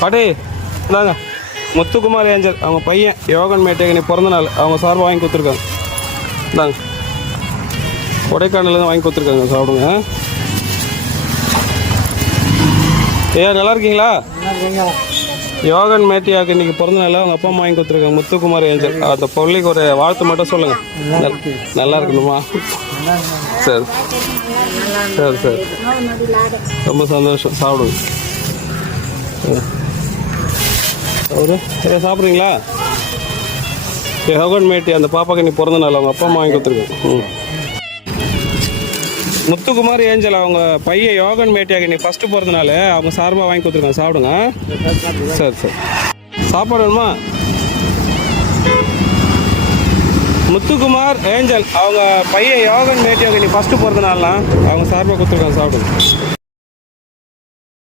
பாட்டி இந்தாங்க, முத்துக்குமார் ஏஞ்சல் அவங்க பையன் யோகன் மேட்டேக்கு நீ பிறந்த நாள் அவங்க சார்பாக வாங்கி கொடுத்துருக்காங்க. இந்தாங்க, கொடைக்கானல்லேருந்து வாங்கி கொடுத்துருக்காங்க, சாப்பிடுங்க. நல்லா இருக்கீங்களா? யோகன் மேட்டியாவுக்கு இன்றைக்கி பிறந்த நாள் அவங்க அப்பா அம்மா வாங்கி கொடுத்துருக்காங்க, முத்துக்குமார் ஏஞ்சல். அந்த பள்ளிக்கு ஒரு வாழ்த்து மட்டும் சொல்லுங்கள். நல்லா இருக்கணுமா? சரி சரி சரி, ரொம்ப சந்தோஷம். சாப்பிடுங்க. அவரு சாப்பிட்றீங்களா? யோகன் மேட்டி அந்த பாப்பாக்கு நீ பிறந்த நாள் அவங்க அப்பா அம்மா வாங்கி கொடுத்துருக்கேன். முத்துக்குமார் ஏஞ்சல் அவங்க பையன் யோகன் மேட்டியாக்கு நீ ஃபஸ்ட்டு பிறந்த நாள் அவங்க சார்பாக வாங்கி கொடுத்துருக்காங்க, சாப்பிடுங்க. சரி சரி, சாப்பாடு வேணுமா? முத்துக்குமார் ஏஞ்சல் அவங்க பையன் யோகன் மேட்டியாக்கு நீ ஃபஸ்ட்டு பிறந்த நாள்லாம் அவங்க சார்பாக கொடுத்துருக்காங்க, சாப்பிடுங்க.